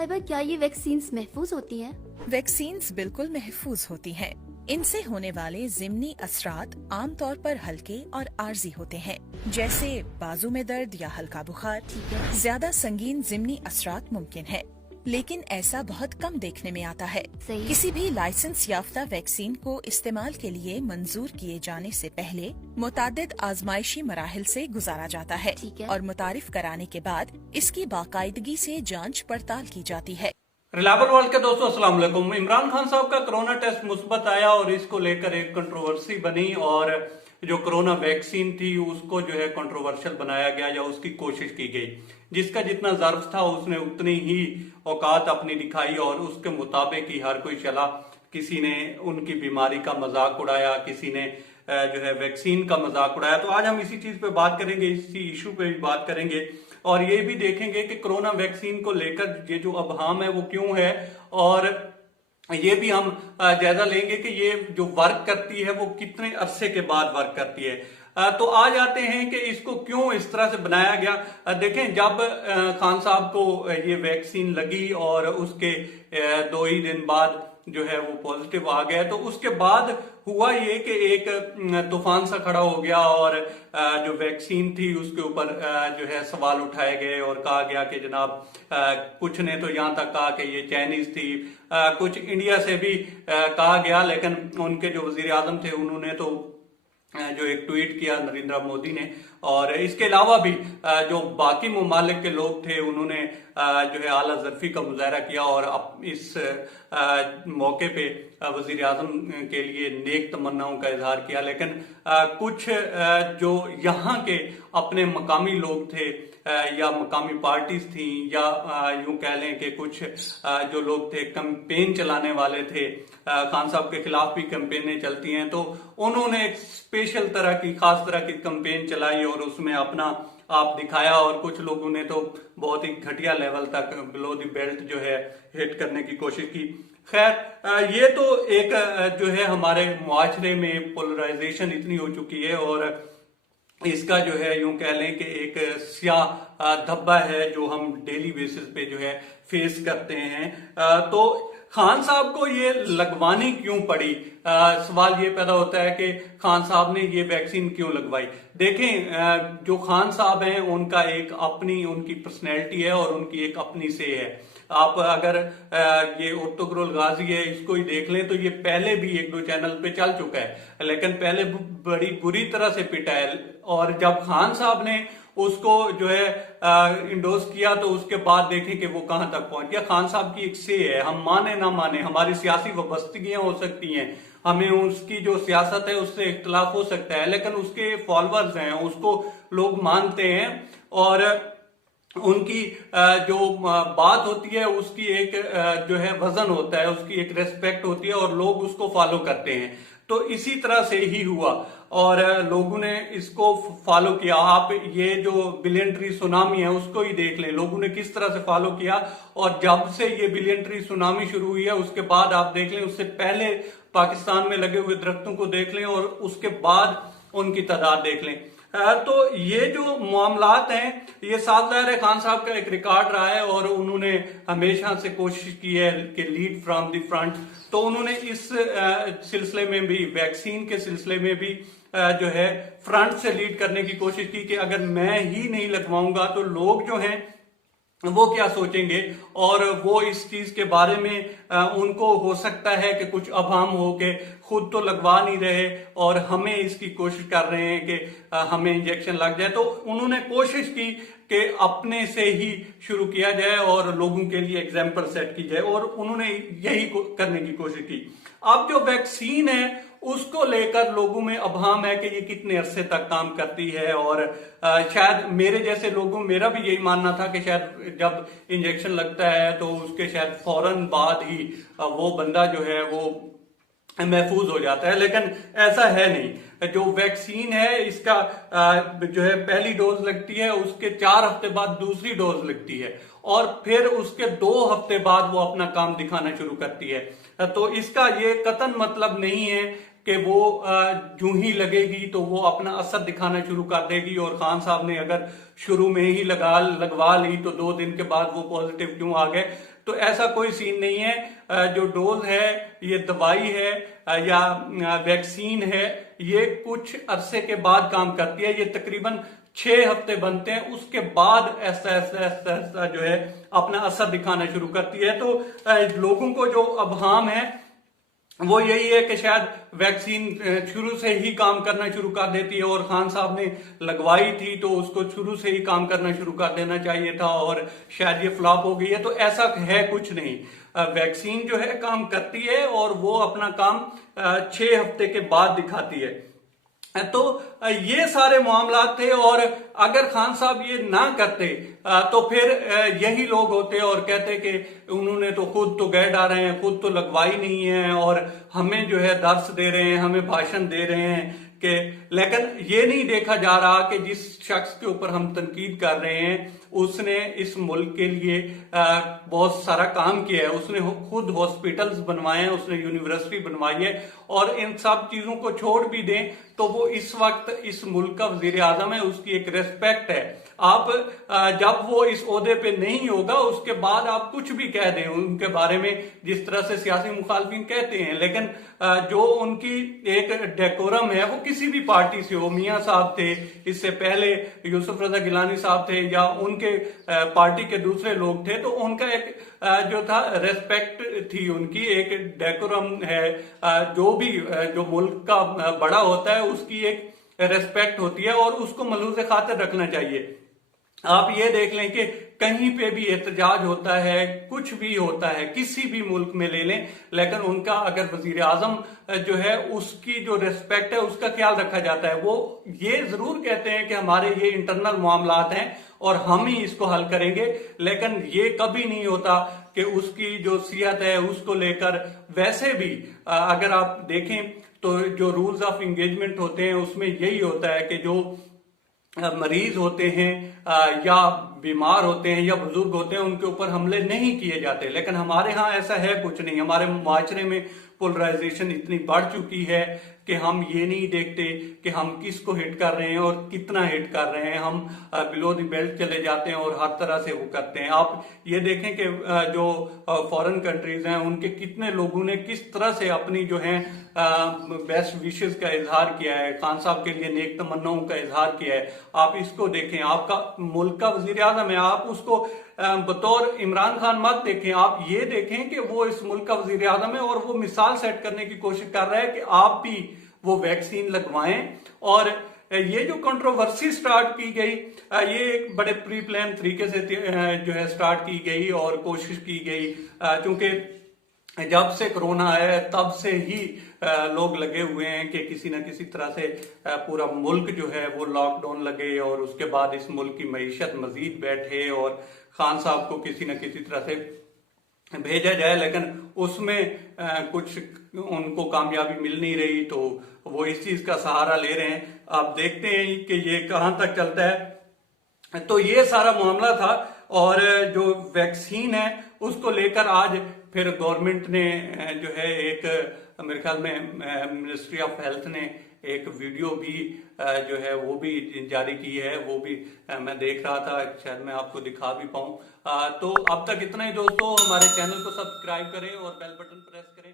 साहिबा, क्या ये वैक्सीन्स महफूज होती हैं? वैक्सीन्स बिल्कुल महफूज होती हैं। इनसे होने वाले ज़िमनी असरात आमतौर पर हल्के और आर्जी होते हैं, जैसे बाजू में दर्द या हल्का बुखार। ठीक है। ज्यादा संगीन ज़िमनी असरात मुमकिन है, लेकिन ऐसा बहुत कम देखने में आता है। सही। किसी भी लाइसेंस याफ्ता वैक्सीन को इस्तेमाल के लिए मंजूर किए जाने से पहले मुतादिद आजमाइशी मराहिल से गुजारा जाता है ठीक है। और मुतारिफ कराने के बाद इसकी बाकायदगी से जांच पड़ताल की जाती है। रिलायबल वर्ल्ड के दोस्तों, अस्सलाम वालेकुम। इमरान खान साहब का कोरोना टेस्ट मुस्बत आया और इसको लेकर एक कंट्रोवर्सी बनी और जो कोरोना वैक्सीन थी उसको जो है कंट्रोवर्शियल बनाया गया या उसकी कोशिश की गई। जिसका जितना ज़र्फ था उसने उतनी ही औकात अपनी दिखाई और उसके मुताबिक ही हर कोई चला। किसी ने उनकी बीमारी का मजाक उड़ाया, किसी ने जो है वैक्सीन का मजाक उड़ाया। तो आज हम इसी चीज पे बात करेंगे, इसी इशू पे भी बात करेंगे और ये भी देखेंगे कि कोरोना वैक्सीन को लेकर ये जो अबहाम है वो क्यों है, और ये भी हम जायजा लेंगे कि ये जो वर्क करती है वो कितने अरसे के बाद वर्क करती है। तो आ जाते हैं कि इसको क्यों इस तरह से बनाया गया। देखें, जब खान साहब को ये वैक्सीन लगी और उसके 2 ही दिन बाद जो है वो पॉजिटिव आ गया, तो उसके बाद हुआ ये कि एक तूफान सा खड़ा हो गया और जो वैक्सीन थी उसके ऊपर जो है सवाल उठाए गए और कहा गया कि जनाब कुछ ने तो यहाँ तक कहा कि ये चाइनीज थी, कुछ इंडिया से भी कहा गया, लेकिन उनके जो वजीर आजम थे उन्होंने तो जो एक ट्वीट किया नरेंद्र मोदी ने, और इसके अलावा भी जो बाकी ममालिक के लोग थे उन्होंने जो है आला ज़र्फी का मुजाहरा किया और इस मौके पे वजीर आजम के लिए नेक तमन्नाओं का इजहार किया। लेकिन कुछ जो यहाँ के अपने मकामी लोग थे या मकामी पार्टीज थी या यूं कह लें कि कुछ जो लोग थे कैंपेन चलाने वाले थे, खान साहब के खिलाफ भी कैंपेनें चलती हैं, तो उन्होंने एक स्पेशल तरह की खास तरह की कैंपेन चलाई और उसमें अपना आप दिखाया और कुछ लोगों ने तो बहुत ही घटिया लेवल तक बिलो द बेल्ट जो है हिट करने की कोशिश की। खैर, ये तो एक जो है हमारे मुआशरे में पोलराइजेशन इतनी हो चुकी है और इसका जो है यूं कह लें कि एक स्याह धब्बा है जो हम डेली बेसिस पे जो है फेस करते हैं। तो खान साहब को ये लगवानी क्यों पड़ी, सवाल ये पैदा होता है कि खान साहब ने ये वैक्सीन क्यों लगवाई। देखें, जो खान साहब हैं उनका एक अपनी उनकी पर्सनैलिटी है और उनकी एक अपनी से है। आप अगर ये उर्तुगरुल गाजी है इसको ही देख लें तो ये पहले भी 1-2 चैनल पे चल चुका है, लेकिन पहले बड़ी बुरी तरह से पिटा है और जब खान साहब ने उसको जो है इंडोर्स किया तो उसके बाद देखें कि वो कहां तक पहुंच गया। खान साहब की एक से है, हम माने ना माने, हमारी सियासी वाबस्तगियां हो सकती हैं, हमें उसकी जो सियासत है उससे इख्तलाफ हो सकता है, लेकिन उसके फॉलोअर्स हैं, उसको लोग मानते हैं और उनकी जो बात होती है उसकी एक जो है वजन होता है, उसकी एक रेस्पेक्ट होती है और लोग उसको फॉलो करते हैं। तो इसी तरह से ही हुआ और लोगों ने इसको फॉलो किया। आप ये जो बिलियन ट्री सुनामी है उसको ही देख लें, लोगों ने किस तरह से फॉलो किया और जब से ये बिलियन ट्री सुनामी शुरू हुई है उसके बाद आप देख लें, उससे पहले पाकिस्तान में लगे हुए दरख्तों को देख लें और उसके बाद उनकी तादाद देख लें। तो ये जो मामलात हैं ये साफ ज़ाहिर है खान साहब का एक रिकॉर्ड रहा है और उन्होंने हमेशा से कोशिश की है कि लीड फ्रॉम द फ्रंट। तो उन्होंने इस सिलसिले में भी, वैक्सीन के सिलसिले में भी जो है फ्रंट से लीड करने की कोशिश की कि अगर मैं ही नहीं लगवाऊंगा तो लोग जो हैं वो क्या सोचेंगे और वो इस चीज के बारे में उनको हो सकता है कि कुछ अभाम हो के खुद तो लगवा नहीं रहे और हमें इसकी कोशिश कर रहे हैं कि हमें इंजेक्शन लग जाए। तो उन्होंने कोशिश की कि अपने से ही शुरू किया जाए और लोगों के लिए एग्जाम्पल सेट की जाए और उन्होंने यही करने की कोशिश की। अब जो वैक्सीन है उसको लेकर लोगों में अभाम है कि ये कितने अरसे तक काम करती है और शायद मेरे जैसे लोगों, मेरा भी यही मानना था कि शायद जब इंजेक्शन लगता है तो उसके शायद फौरन बाद ही वो बंदा जो है वो महफूज हो जाता है, लेकिन ऐसा है नहीं। जो वैक्सीन है इसका जो है पहली डोज लगती है, उसके 4 हफ्ते बाद दूसरी डोज लगती है और फिर उसके 2 हफ्ते बाद वो अपना काम दिखाना शुरू करती है। तो इसका ये कतन मतलब नहीं है कि वो यूं ही लगेगी तो वो अपना असर दिखाना शुरू कर देगी, और खान साहब ने अगर शुरू में ही लगवा ली तो 2 दिन के बाद वो पॉजिटिव क्यों आ गए। तो ऐसा कोई सीन नहीं है। जो डोज है, ये दवाई है या वैक्सीन है, ये कुछ अरसे के बाद काम करती है। ये तकरीबन 6 हफ्ते बनते हैं, उसके बाद ऐसा जो है अपना असर दिखाना शुरू करती है। तो लोगों को जो अबहाम है वो यही है कि शायद वैक्सीन शुरू से ही काम करना शुरू कर देती है, और खान साहब ने लगवाई थी तो उसको शुरू से ही काम करना शुरू कर देना चाहिए था, और शायद ये फ्लॉप हो गई है। तो ऐसा है कुछ नहीं। वैक्सीन जो है काम करती है और वो अपना काम 6 हफ्ते के बाद दिखाती है। तो ये सारे मामला थे, और अगर खान साहब ये ना करते तो फिर यही लोग होते और कहते कि उन्होंने तो खुद तो गए डाले हैं, खुद तो लगवाई नहीं है, और हमें जो है दर्स दे रहे हैं, हमें भाषण दे रहे हैं कि। लेकिन ये नहीं देखा जा रहा कि जिस शख्स के ऊपर हम तनकीद कर रहे हैं उसने इस मुल्क के लिए बहुत सारा काम किया है। उसने खुद हॉस्पिटल्स बनवाए हैं, उसने यूनिवर्सिटी बनवाई है, और इन सब चीजों को छोड़ भी दें तो वो इस वक्त इस मुल्क का वजीर आजम है, उसकी एक रेस्पेक्ट है। आप जब वो इस ओहदे पे नहीं होगा उसके बाद आप कुछ भी कह दें उनके बारे में, जिस तरह से सियासी मुखालफिन कहते हैं, लेकिन जो उनकी एक डेकोरम है वो किसी भी पार्टी से हो, मियां साहब थे, इससे पहले यूसुफ रजा गिलानी साहब थे, या उनके पार्टी के दूसरे लोग थे, तो उनका एक जो था रेस्पेक्ट थी, उनकी एक डेकोरम है। जो भी जो मुल्क का बड़ा होता है उसकी एक रेस्पेक्ट होती है, और उसको मलूज़ खातिर रखना चाहिए। आप ये देख लें कि कहीं पे भी एहतजाज होता है, कुछ भी होता है, किसी भी मुल्क में ले लें, लेकिन उनका अगर वजीर आजम जो है उसकी जो रिस्पेक्ट है उसका ख्याल रखा जाता है। वो ये जरूर कहते हैं कि हमारे ये इंटरनल मामलात हैं और हम ही इसको हल करेंगे, लेकिन ये कभी नहीं होता कि उसकी जो सियात है उसको लेकर। वैसे भी अगर आप देखें तो जो रूल्स ऑफ एंगेजमेंट होते हैं उसमें यही होता है कि जो मरीज होते हैं या बीमार होते हैं या बुजुर्ग होते हैं उनके ऊपर हमले नहीं किए जाते। लेकिन हमारे यहाँ ऐसा है कुछ नहीं। हमारे माशरे में पोलराइजेशन इतनी बढ़ चुकी है कि हम ये नहीं देखते कि हम किसको हिट कर रहे हैं और कितना हिट कर रहे हैं। हम बिलो द बेल्ट चले जाते हैं और हर तरह से वो करते हैं। आप ये देखें कि जो फॉरेन कंट्रीज हैं उनके कितने लोगों ने किस तरह से अपनी जो है बेस्ट विशेस का इजहार किया है, खान साहब के लिए नेक तमन्नाओं का इजहार किया है। आप इसको देखें, आपका मुल्क का वजीर आजम है, आप उसको बतौर इमरान खान मत देखें, आप ये देखें कि वो इस मुल्क का वजीर आजम है और वो मिसाल सेट करने की कोशिश कर रहा है कि आप भी वो वैक्सीन लगवाएं। और ये जो कंट्रोवर्सी स्टार्ट की गई, ये एक बड़े प्री प्लान तरीके से जो है स्टार्ट की गई और कोशिश की गई, क्योंकि जब से कोरोना आया तब से ही लोग लगे हुए हैं कि किसी न किसी तरह से पूरा मुल्क जो है वो लॉकडाउन लगे और उसके बाद इस मुल्क की मईशत मजीद बैठे और खान साहब को किसी न किसी तरह से भेजा जाए। लेकिन उसमें कुछ उनको कामयाबी मिल नहीं रही, तो वो इस चीज का सहारा ले रहे हैं। आप देखते हैं कि ये कहां तक चलता है। तो ये सारा मामला था। और जो वैक्सीन है उसको लेकर आज फिर गवर्नमेंट ने जो है एक, मेरे ख्याल में मिनिस्ट्री ऑफ हेल्थ ने एक वीडियो भी जो है वो भी जारी की है। वो भी मैं देख रहा था, शायद मैं आपको दिखा भी पाऊं। तो अब तक इतना ही दोस्तों। हमारे चैनल को सब्सक्राइब करें और बेल बटन प्रेस करें।